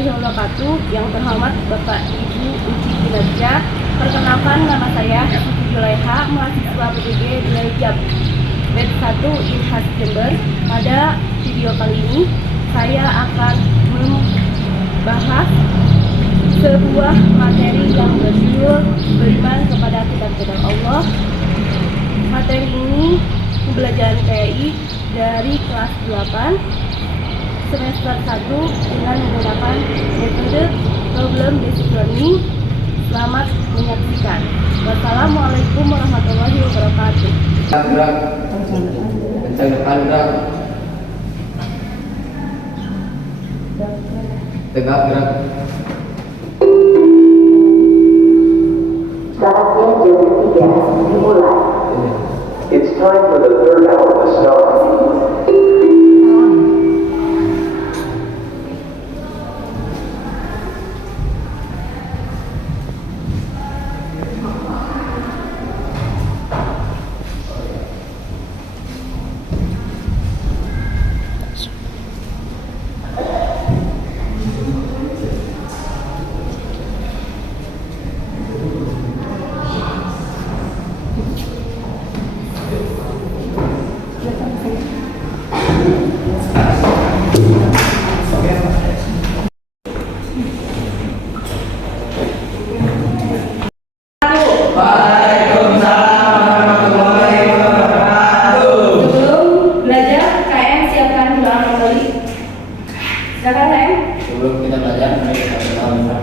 warahmatullahi wabarakatuh. Yang terhormat Bapak Ibu Uci Kinerja, perkenalkan nama saya Siti Juleha, mahasiswa PTG dari JAB Batch 1 Inhas Jember. Pada video kali ini saya akan membahas sebuah materi yang berjudul beriman kepada kitab-kitab Allah. Materi ini pembelajaran PAI dari kelas 8 semester 1 dengan menggunakan metode problem basic learning. Selamat menyaksikan. Wassalamualaikum warahmatullahi wabarakatuh. Tegak gerak. Saatnya jam 3 dimulai. It's time for the third hour to start. Sebelum kita belajar, mari kita berdoa.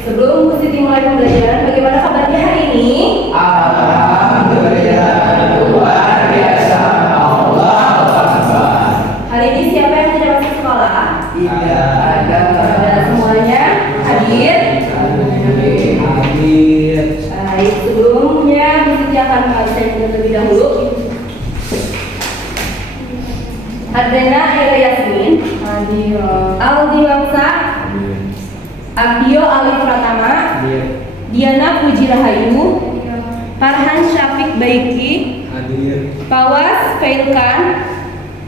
Sebelum Siti mulai pembelajaran, bagaimana kabarnya hari ini? Alhamdulillah, luar biasa. Allahu Akbar. Hari ini siapa yang tidak masuk sekolah? Tidak ada. Semuanya hadir. Hadir. Baik, sebelumnya Siti akan mengabsen terlebih dahulu. Adrena Ira Yasmin, Aldi Wangsa, Abdio Alif Pratama, Diana Puji Rahayu, Farhan Syafiq Baiki, Hadir. Pawas Failkan,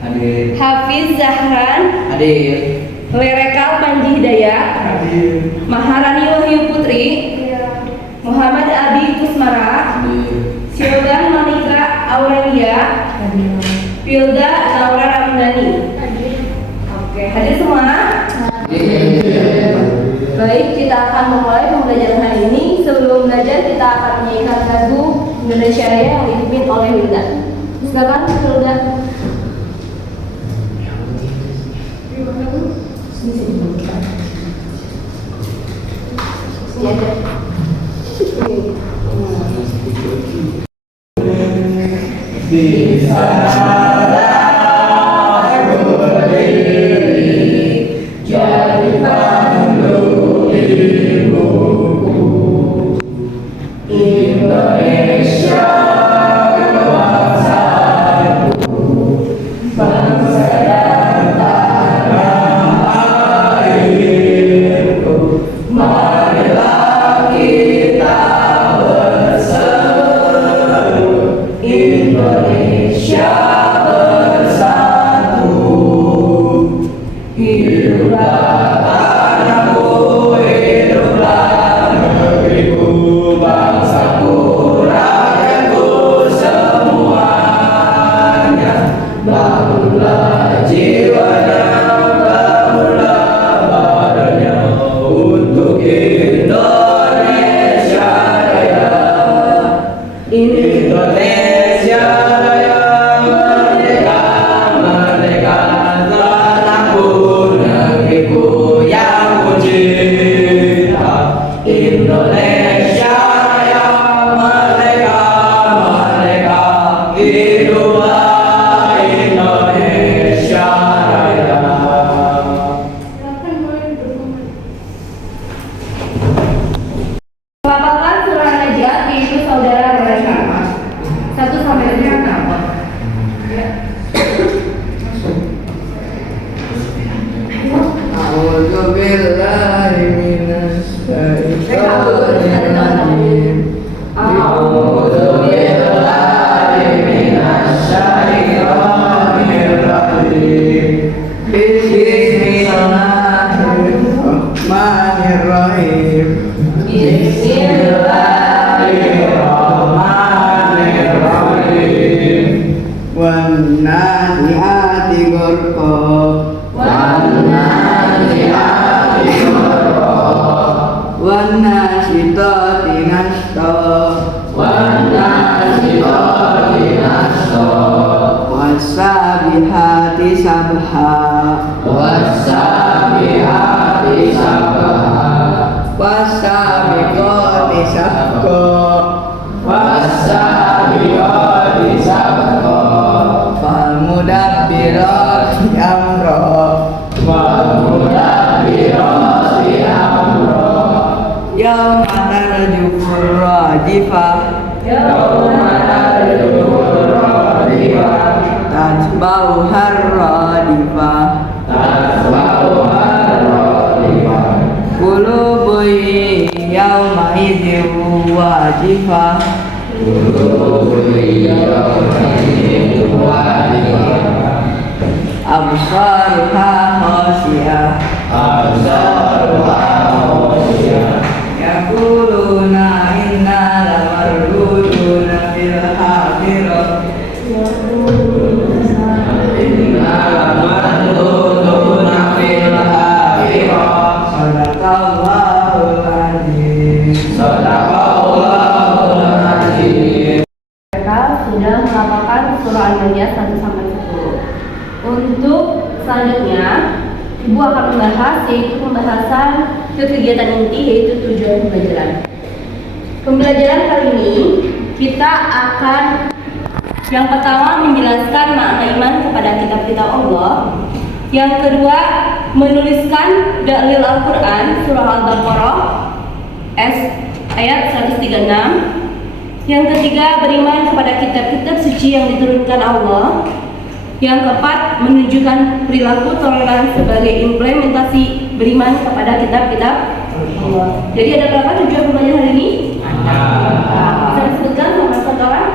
Hadir. Hafiz Zahran, Hadir. Lerekal Panji Hidayat, Hadir. Maharani Wahyu Putri, Muhammad Abi Kusmara, Hadir. Syoban Malika Aurelia, Pilda Laura Ramdhani. Oke, hadir semua? Baik, kita akan memulai pembelajaran hari ini. Sebelum belajar, kita akan menyanyikan lagu Indonesia Raya yang dipimpin oleh Wilda. Silakan, Wilda. والنازعات غرقا والناشطات نشطا والسابحات سبحا والسابقات سبقا فالمدبرات أمرا يوم ترجف الراجفة تتبعها الرادفة قلوب يومئذ واجفة أبصارها خاشعة يقولون إنا لمردودون في الحافرة صدق الله العظيم Mereka sudah menghafalkan surah Al-Ma'idah 1 sampai 10. Untuk selanjutnya, Ibu akan membahas yaitu pembahasan ke kegiatan inti yaitu tujuan pembelajaran. Pembelajaran kali ini kita akan yang pertama menjelaskan makna iman kepada kitab-kitab Allah. Yang kedua, menuliskan dalil Al-Quran surah Al-Baqarah ayat 136. Yang ketiga, beriman kepada kitab-kitab suci yang diturunkan Allah. Yang keempat, menunjukkan perilaku toleran sebagai implementasi beriman kepada kitab-kitab Allah. Jadi ada berapa tujuan pembelajaran hari ini? Bisa disebutkan sama satu orang?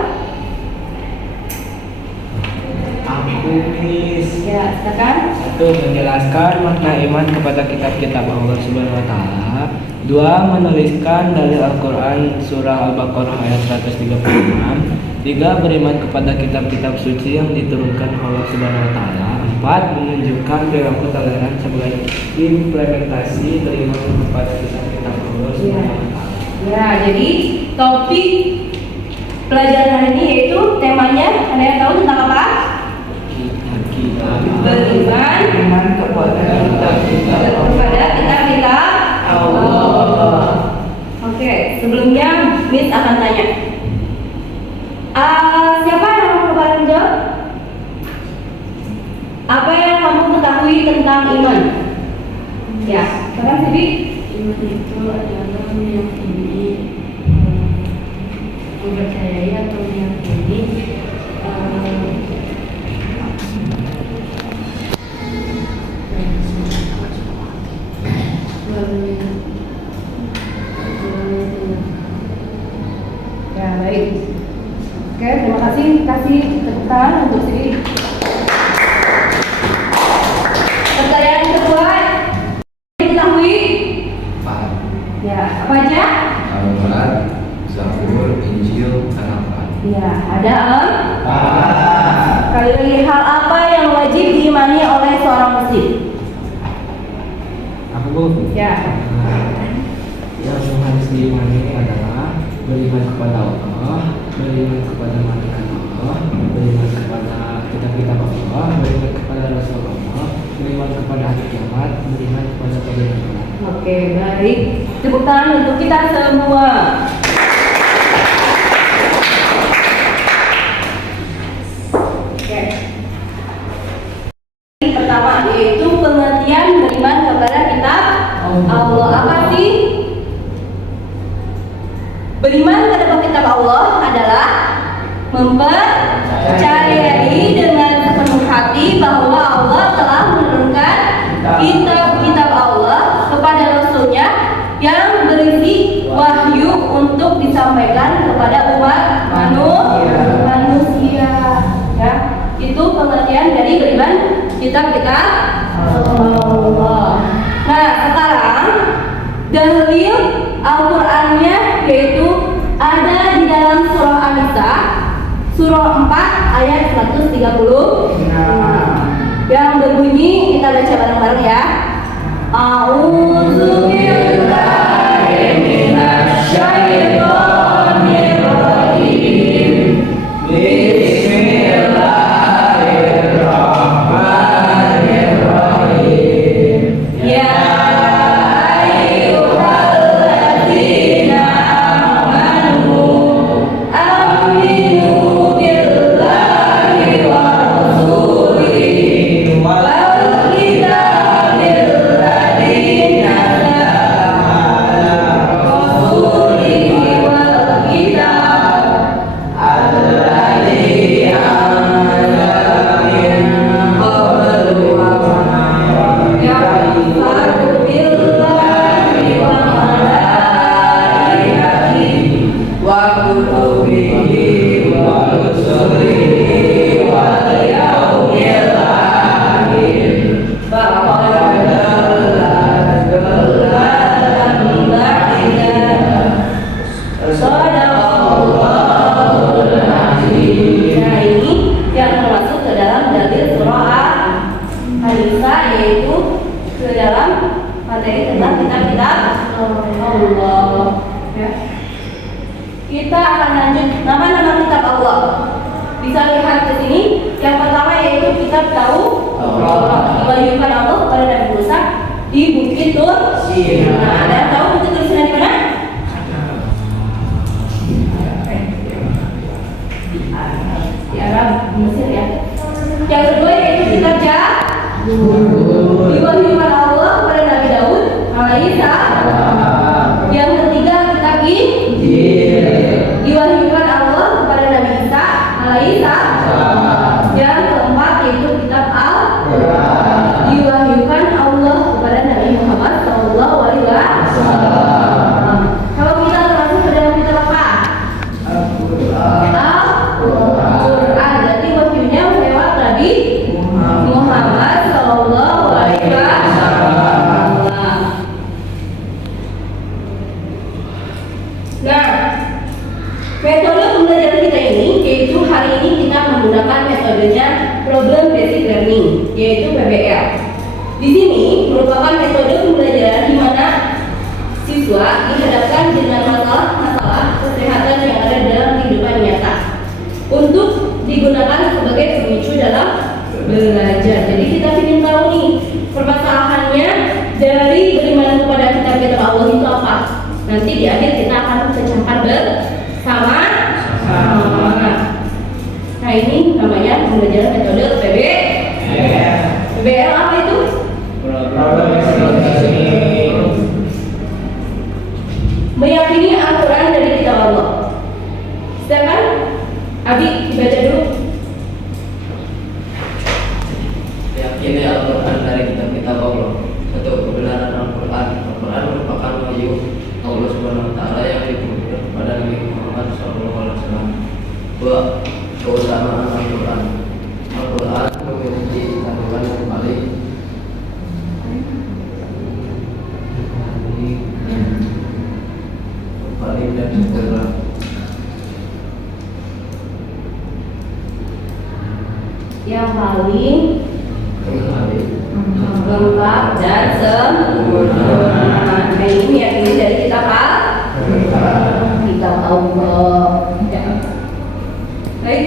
Aku Miss. Ya, silakan. 1. Menjelaskan makna iman kepada kitab-kitab Allah Subhanahu wa taala. 2. Menuliskan dalil Al-Quran surah Al-Baqarah ayat 136. 3. Beriman kepada kitab-kitab suci yang diturunkan Allah Subhanahu wa taala. 4. Menunjukkan perilaku toleran sebagai implementasi beriman kepada kitab-kitab Allah Subhanahu wa taala. Ya, jadi topik pelajaran hari ini yaitu temanya, ada yang tahu tentang apa? Beriman kepada kitab-kitab Allah. Oke, sebelumnya Miss akan tanya. Siapa yang mau menjawab? Apa yang kamu ketahui tentang iman? Ya, sekarang Sibi. Iman itu adalah meyakini, mempercayai atau meyakini Ya, baik. Oke, terima kasih. Kasih tepuk tangan untuk Sibi. Pertanyaan kedua, diketahui? Ya, apa aja? Al-Quran, Zabur, Injil, dan Al-Quran. Ya, ada Kali lagi, hal apa yang wajib diimani oleh seorang muslim? Aku Bu. Ya. Yang harus diimani adalah beriman kepada Allah, beriman kepada malaikat Allah, beriman kepada kitab-kitab Allah, beriman kepada Rasulullah, beriman kepada hari kiamat, beriman kepada kebenaran. Oke, baik. Tepuk tangan untuk kita semua. Oke. Pertama yaitu pengertian beriman kepada kitab Allah. Apa sih? Beriman kepada kitab Allah adalah mempercayai dengan sepenuh hati bahwa Allah telah menurunkan kitab-kitab Allah kepada Rasulnya yang berisi wahyu untuk disampaikan kepada umat manusia. Ya, itu pengertian dari beriman kitab-kitab Allah. Nah, sekarang dalil Al-Qur'annya yaitu ada di dalam surah An-Nisa Surah 4 ayat 136. Yang berbunyi, kita baca bareng-bareng ya. A'udzubillahi minasyaitonir rajim. Bismillahirrahmanirrahim. Ya ayyuhalladzina amanu aminu billahi wa rasulihi wal kitabil ladzi nazala ala rasulihi wal kitab alladzi anzala min qablu yakfuru billahi wa malaikatihi wa kutubihi wa rusulihi wal yawmil akhir faqad dalla dalalan ba'ida. Shadaqallahul azim. Nah, ini yang termasuk ke dalam dalil surah An-Nisa, yaitu ke dalam materi tentang kitab-kitab Allah. Ya. Kita akan lanjut nama-nama kitab Allah. Bisa lihat ke sini. Yang pertama yaitu kitab Taurat, diwahyukan Allah kepada Nabi Musa di Bukit Tur. Nah, ada yang tahu Bukit Tur Sinai di mana? Di Arab, di Mesir ya. Yang kedua yaitu kitab Zabur, diwahyukan Allah kepada Nabi Daud alaihissalam. Yang ketiga kitab Injil, diwahyukan Allah kepada Nabi Isa alaihissalam. Yang keempat yaitu kitab Al-Quran, diwahyukan Allah kepada Nabi Muhammad SAW. Kalau kita termasuk ke dalam kitab apa? Al-Quran. Berarti wahyunya lewat Nabi Muhammad SAW. Nah, metode pembelajaran kita ini, yaitu hari ini kita menggunakan metodenya Problem Basic Learning, yaitu PBL. Di sini merupakan metode pembelajaran di mana siswa dihadapkan dengan masalah-masalah kesehatan yang ada dalam kehidupan nyata untuk digunakan sebagai pemicu dalam belajar. Jadi kita ingin tahu nih permasalahannya dari beriman kepada kitab-kitab Allah itu apa. Nanti di akhir kita akan pecahkan bersama. Nah, ini namanya pembelajaran metode PBL. PBL apa itu? Meyakini Al-Quran dari kitab Allah. Silakan Abi baca dulu. Meyakini Al-Quran dari kitab-kitab Allah. Satu, kebenaran Al-Quran. Al-Quran merupakan wahyu Allah Subhanahu wa taala yang diturunkan kepada Nabi Muhammad SAW. Dua, keutamaan Al-Quran. Al-Quran memiliki kandungan yang paling dan sempurna. Yang paling lengkap dan sempurna. Nah, ini meyakini dari kitab kitab Allah. Ya. Baik,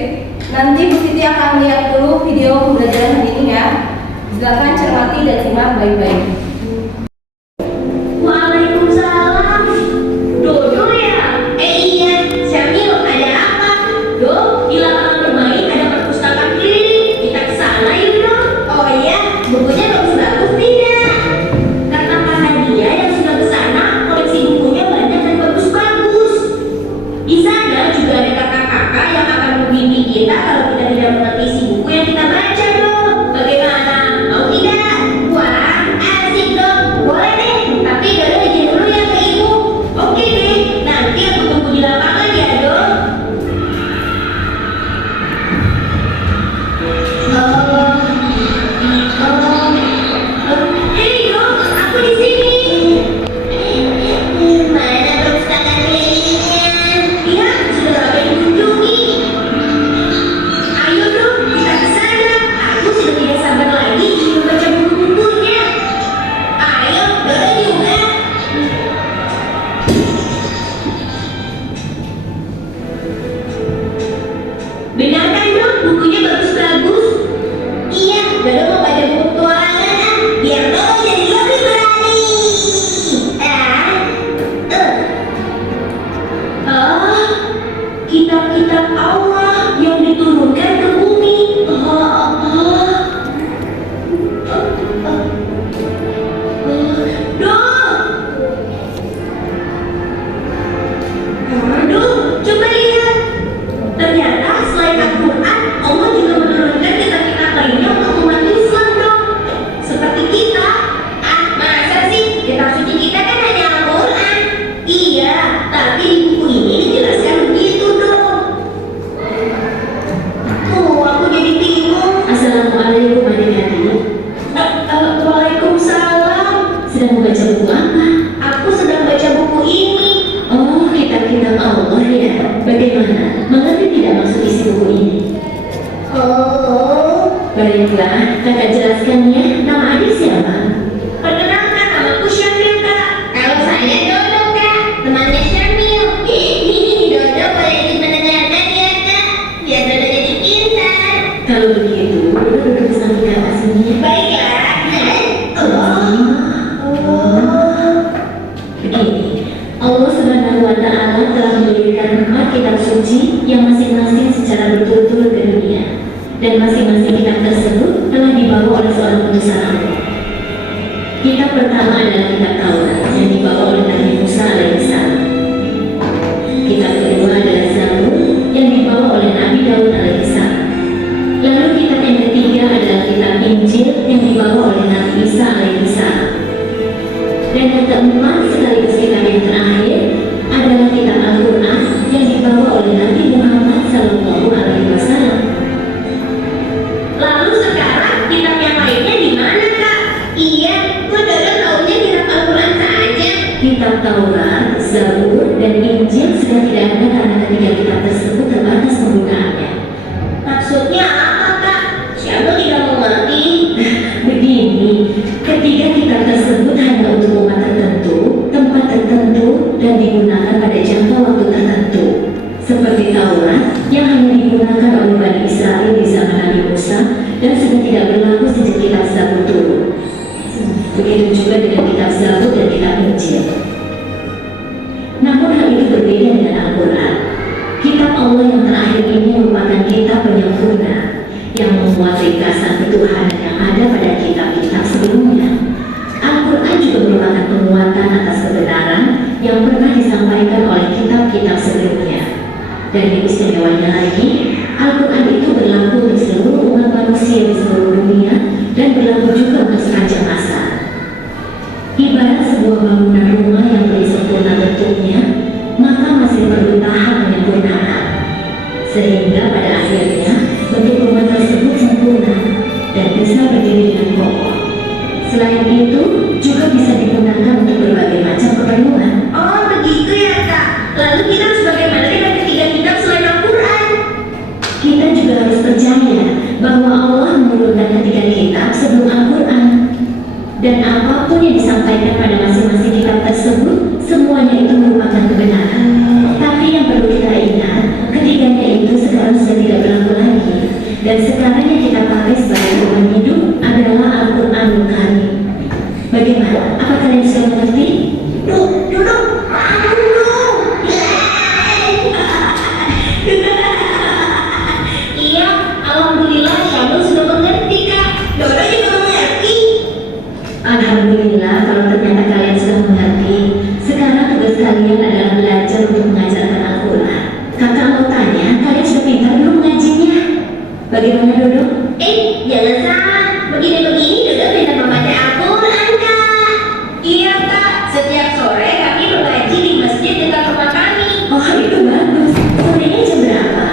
nanti Bu Siti akan lihat dulu video pembelajaran hari ini ya. Silakan cermati dan simak baik-baik. Waalaikumsalam. Dodo ya? Iya, Syamil, ada apa? Do, di lapangan bermain ada perpustakaan keliling. Kita ke sana yuk, Do. Oh iya, bukunya bagus-bagus tidak? Karena dia yang sudah ke sana, koleksi bukunya banyak dan bagus-bagus. Di sana juga ada kakak-kakak yang akan membimbing kita kalau kita tidak mengerti isi buku yang kita baca, Do. Bagaimana? Mau tidak? Wah, asik Baiklah, kakak jelaskan ya. Nama adik siapa? Perkenalkan, namaku Syamil, Kak. Kalau saya Dodo, Kak. Temannya Syamil. Dodo boleh ikut mendengarkan ya, Kak. Biar Dodo jadi pintar. Kalau begitu, Dodo duduk di samping kakak sini. Baiklah. Begini, Allah Subhanahu wa Ta'ala telah menurunkan 4 kitab suci yang masing-masing secara berturut-turut ke dunia, dan masing-masing kitab tersebut telah dibawa oleh seorang utusan Allah. Kitab pertama adalah kitab Taurat yang dibawa oleh Nabi Musa alaihissalam. Kitab kedua adalah Zabur yang dibawa oleh Nabi Daud alaihissalam. Lalu kitab yang ketiga adalah kitab Injil yang dibawa oleh Nabi Isa alaihissalam. Dan yang keempat sekaligus kitab yang terakhir adalah kitab Al-Quran yang dibawa oleh Nabi Muhammad SAW. Lalu sekarang kitab yang lainnya di mana, Kak? Iya, kok Dodo taunya kitab Al-Quran saja? Kitab Taurat, Zabur, dan Injil sudah tidak ada karena ketiga kitab tersebut terbatas penggunaannya. Maksudnya apa, Kak? Siapa tidak mengerti? Begini, ketiga kitab tersebut hanya untuk umat tertentu, tempat tertentu, dan digunakan pada jangka waktu tertentu. Seperti Taurat yang hanya digunakan oleh Bani Israel di zaman Nabi Musa dan sudah tidak berlaku sejak kitab Zabur turun. Begitu juga dengan kitab Zabur dan kitab Injil. Namun hal itu berbeda dengan Al-Quran. Kitab Allah yang terakhir ini merupakan kitab penyempurna yang memuat ringkasan ketuhanan yang ada pada kitab-kitab sebelumnya. Al-Quran juga merupakan penguatan atas kebenaran yang pernah disampaikan oleh kitab-kitab sebelumnya. Dan yang istimewanya lagi, Al-Quran itu berlaku untuk seluruh umat manusia di seluruh dunia dan berlaku juga untuk sepanjang masa. Ibarat sebuah bangunan rumah yang belum sempurna bentuknya, maka masih perlu tahap penyempurnaan. Sehingga pada akhirnya bentuk rumah tersebut sempurna dan bisa berdiri dengan kokoh. Selain itu, juga bisa digunakan untuk berbagai macam keperluan. Oh, begitu ya, Kak. Lalu kita harus bagaimana dengan ketiga kitab selain Al-Quran? Kita juga harus percaya bahwa Allah menurunkan ketiga kitab sebelum Al-Quran. Dan apapun yang disampaikan pada masing-masing kitab tersebut, semuanya itu merupakan kebenaran. Tapi yang perlu kita ingat, ketiganya itu sekarang sudah tidak berlaku lagi. Dan sekarang yang kita pakai sebagai pedoman hidup adalah Al-Quranul Karim. Bagaimana? Apa kalian sudah mengerti? Duduk, Iya, alhamdulillah Syamil sudah mengerti, Kak. Dodo juga mengerti. Alhamdulillah kalau ternyata kalian sudah mengerti. Sekarang tugas kalian adalah belajar untuk mengajarkan Al-Quran. Kakak mau tanya, kalian sudah pintar belum mengajinya? Bagaimana Dodo? Jangan salah. Begini-begini Dodo pintar membaca Al-Quran, Kak. Iya, Kak. Setiap sore kami mengaji di masjid dekat rumah kami. Oh, itu bagus. Sorenya jam berapa?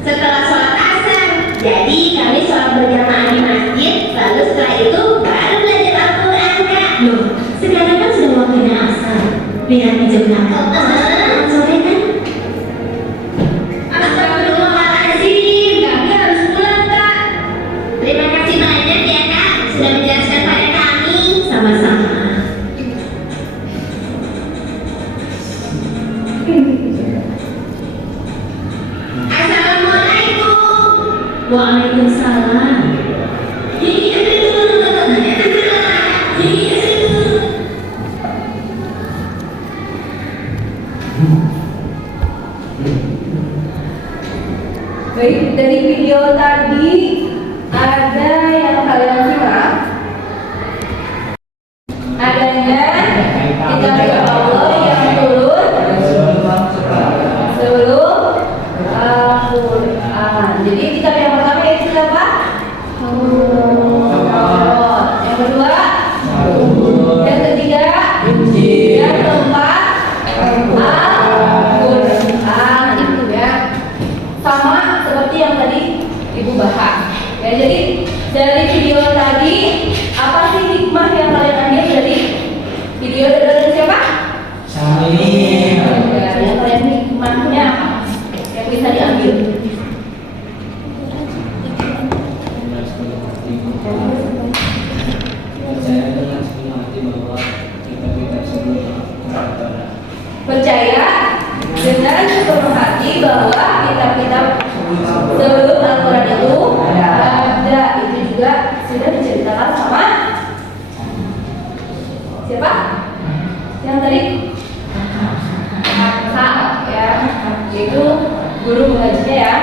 Setelah sholat asar. Jadi kami sholat berjamaah di masjid, lalu setelah itu baru belajar Al-Quran, Kak. Loh, sekarang kan sudah waktunya asar. Lihat di jam berapa? Sore kan? Astagfirullahaladzim, kami harus pulang, Kak. Terima kasih banyak ya, Kak, sudah menjelaskan pada kami. Sama-sama. Assalamualaikum. Waalaikumsalam. Baik, dari video tadi ada yang kalian simak. Adanya kitab Allah yang turun sebelum Al-Quran. Jadi kitab yang pertama yaitu apa? Taurat. Yang kedua, yang ketiga, yang keempat, Al-Quran. Itu ya, sama seperti yang tadi Ibu bahas. Ya, jadi dari video tadi apa sih hikmah yang kalian ambil dari video dari siapa? Syamil. Ya, yang kalian hikmahnya apa yang bisa diambil? Percaya dengan sepenuh hati bahwa kitab-kitab sebelum Percaya dengan sepenuh hati bahwa kitab-kitab sebelum Al-Quran itu ada. Itu juga sudah diceritakan sama siapa? Yang tadi? Kakak ya, yaitu guru mengajinya ya.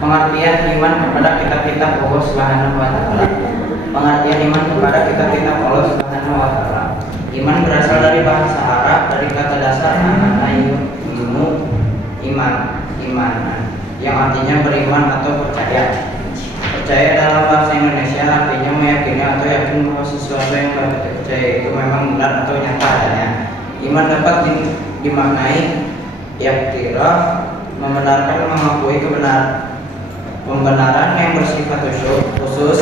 Pengertian iman kepada kitab-kitab Allah Subhanahu wa taala. Pengertian iman kepada kitab-kitab Allah Subhanahu wa taala. Iman berasal dari bahasa Arab dari kata dasar imanu imanan yang artinya beriman atau percaya. Percaya dalam bahasa Indonesia artinya meyakini atau yakin bahwa sesuatu yang dapat dipercaya itu memang benar atau nyata adanya. Iman dapat dimaknai yaktiraf, membenarkan, mengakui pembenaran yang bersifat khusus.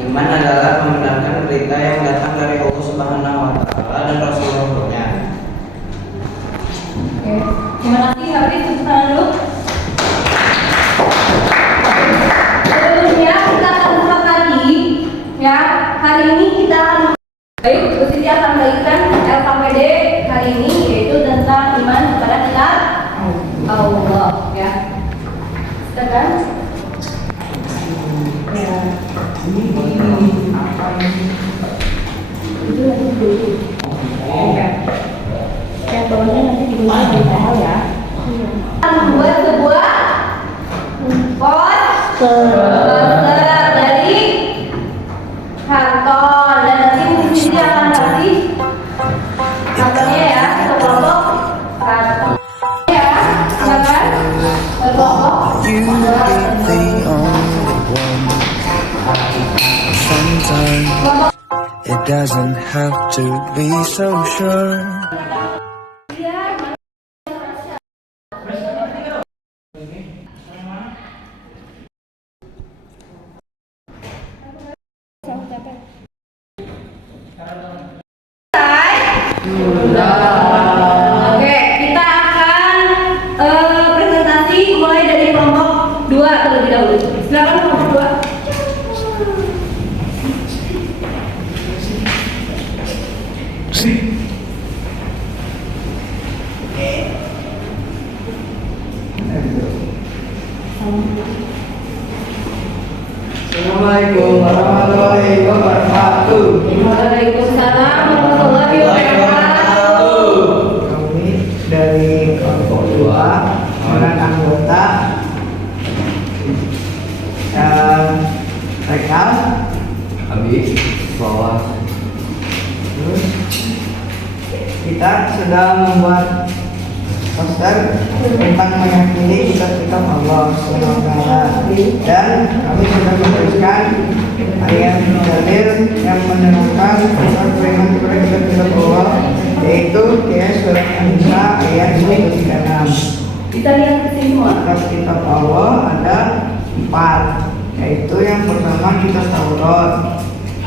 Iman adalah membenarkan berita yang datang dari Allah Subhanahu wa taala dan Rasulullah-Nya. Oke, terima kasih Hafiz, tepuk tangan dulu. Sebelumnya kita akan sepakati ya, hari ini kita akan baik, Bu Siti akan bagikan LKPD hari ini yaitu tentang iman kepada kitab Allah ya. Silakan. Ya. Itu nanti dulu. Oke. Yang bawahnya nanti digunakan di PL ya. Membuat sebuah poster dari karton dan nanti Bu Siti akan kasih kartonnya ya, kelompok karton ya, silakan kelompok. Sometimes it doesn't have to be so sure. Oke, kita akan presentasi mulai dari kelompok 2 terlebih dahulu. Silakan kelompok 2. Assalamualaikum warahmatullahi wabarakatuh. Waalaikumsalam warahmatullahi wabarakatuh. Kami dari kelompok 2 dengan anggota Rekal, Habis bahwa terus kita sudah membuat poster tentang meyakini kitab-kitab Allah SWT, dan kami sudah menuliskan ayat dalil yang menerangkan tentang beriman kepada kitab-kitab Allah, yaitu surat An-Nisa ayat 36. Kita lihat ke sini semua. Kitab Allah ada 4, yaitu yang pertama kitab Taurat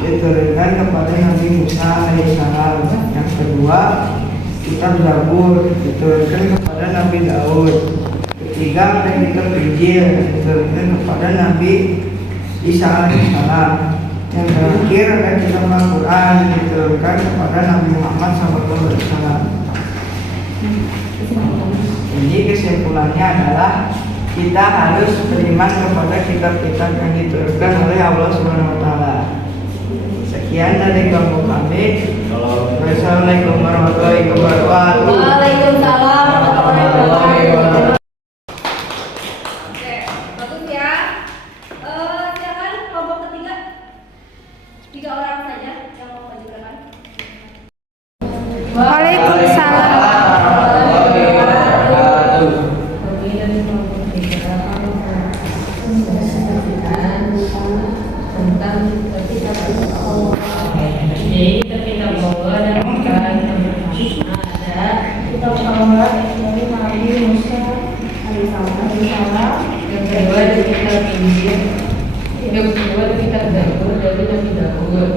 diturunkan kepada Nabi Musa alaihissalam. Yang kedua kitab Zabur diturunkan kepada Nabi Daud. Ketiga ada kitab Injil diturunkan kepada Nabi Isa alaihissalam. Yang terakhir ada kitab Al-Quran diturunkan kepada Nabi Muhammad SAW. Jadi kesimpulannya adalah kita harus beriman kepada kitab-kitab yang diturunkan oleh Allah Subhanahu wa taala. Sekian dari kelompok kami. Wassalamualaikum warahmatullahi wabarakatuh. Waalaikumsalam warahmatullahi wabarakatuh. Oke, bagus ya. Silakan kelompok ketiga. 3 orang saja yang mau menjelaskan. Waalaikumsalam. Jadi kita bawa dan makan ada Kitab Taurat dari Nabi Musa alaihissalam. yang kedua ada kitab Injil, yang kedua ada kitab Zabur dari Nabi Daud,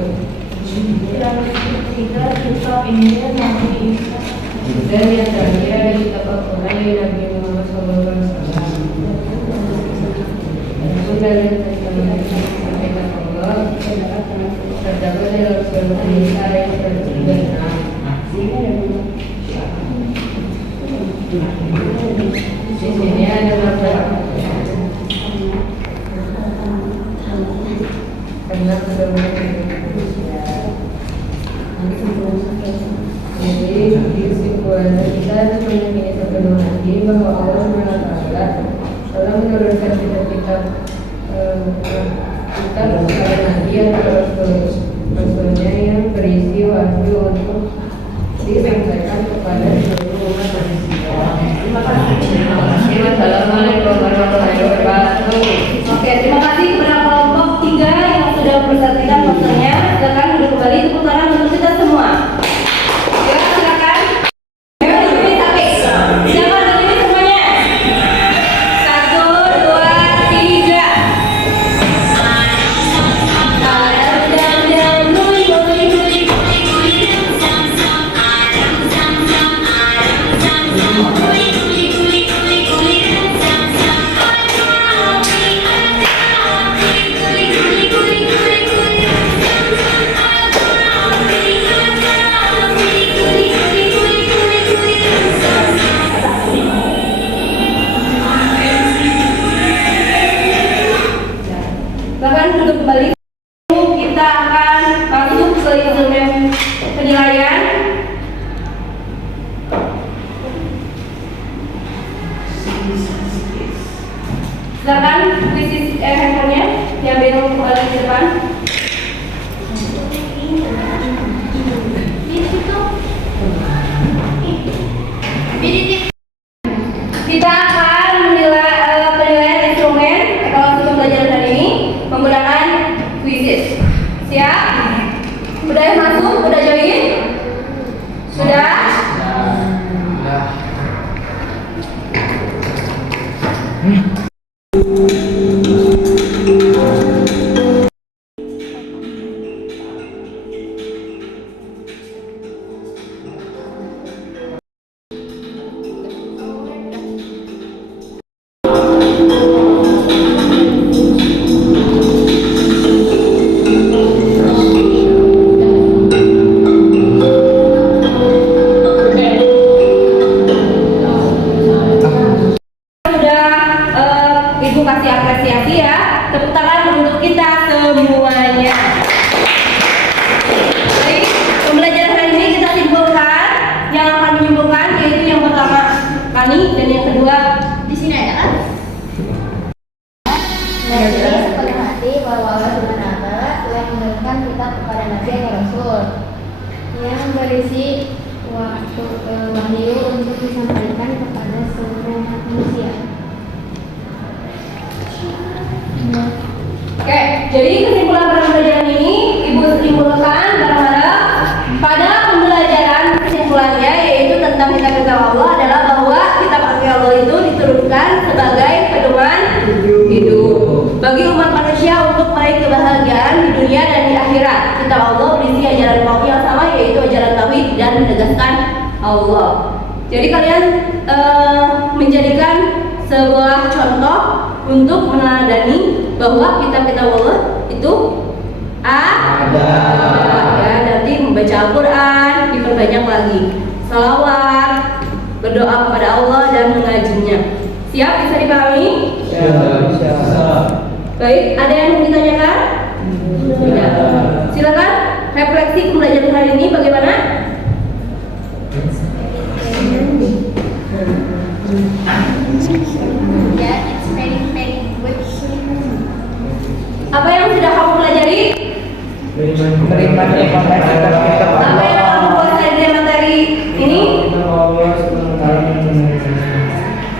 Yang ketiga kitab Injil Nabi Isa. dan yang terakhir ada kitab Al-Quran dari Nabi Muhammad SAW. Adapun dalil tentang sampaikan Allah terdapat dalam surat An-Nisa ayat 136. Di sini ada beberapa karena jadi kesimpulan kita memiliki sepenuh hati bahwa Allah SWT telah menurunkan kitab-kitab kepada Nabi atau Rasulnya yang berisi wahyu untuk disampaikan kepada seluruh umat manusia. Terima kasih. Wassalamualaikum warahmatullahi wabarakatuh. Oke, terima kasih kepada kelompok 3 yang sudah mempersatukan waktunya. Silakan duduk kembali, tepuk tangan untuk kita semua. Ya, silakan. Siapa berdiri semuanya? 1, 2, 3. Bahkan duduk kembali, kita akan masuk ke instrumen penilaian. Silakan krisis handphonenya yang belok kembali ke depan. Kita akan menilai penilaian instrumen evaluasi pembelajaran hari ini menggunakan quizzes. Siap? Udah yang masuk? Udah join? Sudah? Ibu kasih apresiasi ya. Tepuk tangan untuk kita semuanya. Baik, pembelajaran hari ini kita simpulkan. Yang akan menyimpulkan yaitu yang pertama Kani dan yang kedua Di sini ada kan? Jadi sepenuh hati bahwa Allah SWT telah menurunkan kitab kepada Nabi atau Rasul yang berisi wahyu untuk disampaikan kepada seluruh umat manusia. Oke, jadi kesimpulan pada pembelajaran ini Ibu simpulkan bareng-bareng pada pembelajaran kesimpulannya yaitu tentang kitab-kitab Allah adalah bahwa kitab Allah itu diturunkan sebagai pedoman hidup bagi umat manusia untuk meraih kebahagiaan di dunia dan di akhirat. Kitab Allah berisi ajaran kaum yang sama yaitu ajaran tauhid dan menegaskan Allah. Jadi kalian menjadikan sebuah contoh untuk meneladani bahwa kitab-kitab Allah itu ada. Ya, nanti membaca Al-Quran, diperbanyak lagi. Salawat, berdoa kepada Allah dan mengajinya. Siap? Bisa dipahami? Siap. Baik, ada yang mau ditanyakan? Tidak. Silakan refleksi pembelajaran hari ini bagaimana? Ya, it's very good. Apa yang sudah kamu pelajari? Beriman kepada kitab-kitab Apa yang kamu kuasai dari materi ini? Allah SWT.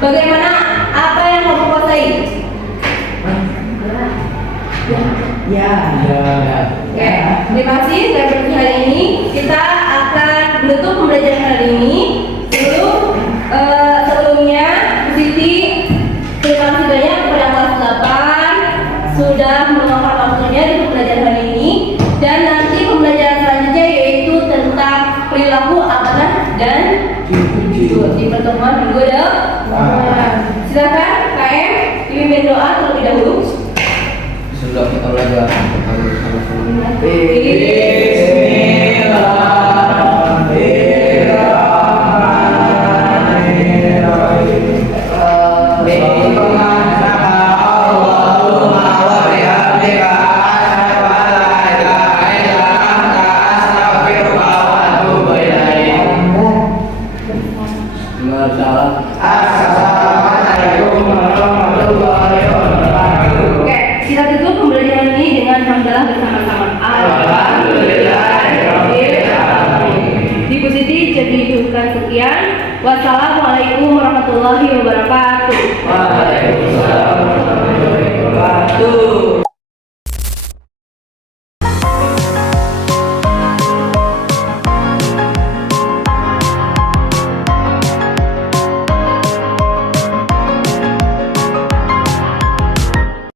Bagaimana? Apa yang kamu kuasai? Ya. Oke, terima kasih. Dari hari ini kita akan menutup pembelajaran hari ini. Sebelumnya, Siti terima kasih banyak kepada kelas 8 sudah meluangkan waktunya di pembelajaran hari ini, dan nanti pembelajaran selanjutnya yaitu tentang perilaku amanah dan jujur. di pertemuan minggu depan. Silakan KM dipimpin doa terlebih dahulu. Sudah kita belajar. Oke, kita tutup pembelajaran ini dengan hamdalah bersama-sama. Alhamdulillahirobbilalamin. Ibu Siti jadi cukupkan sekian. Wassalamualaikum warahmatullahi wabarakatuh.